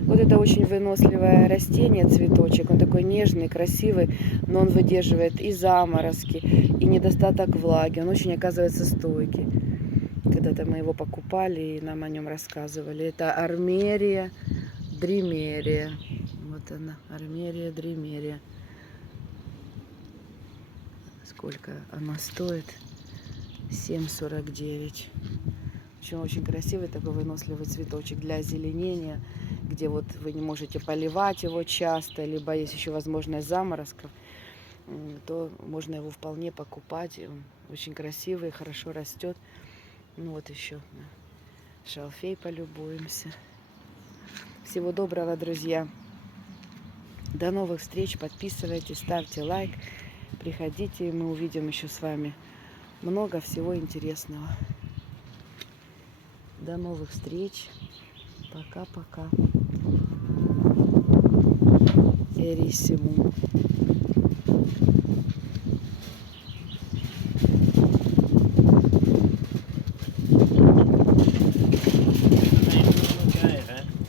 Вот это очень выносливое растение, цветочек. Он такой нежный, красивый, но он выдерживает и заморозки, и недостаток влаги. Он очень, оказывается, стойкий. Когда-то мы его покупали и нам о нем рассказывали. Это армерия дримерия. Вот она, армерия дримерия. Сколько она стоит? 7,49. Очень красивый такой выносливый цветочек для озеленения, где вот вы не можете поливать его часто, либо есть еще возможность заморозков, то можно его вполне покупать. Он очень красивый, хорошо растет. Ну вот еще на шалфей полюбуемся. Всего доброго, друзья. До новых встреч. Подписывайтесь, ставьте лайк. Приходите, и мы увидим еще с вами много всего интересного. До новых встреч. Пока-пока. Эриссимо.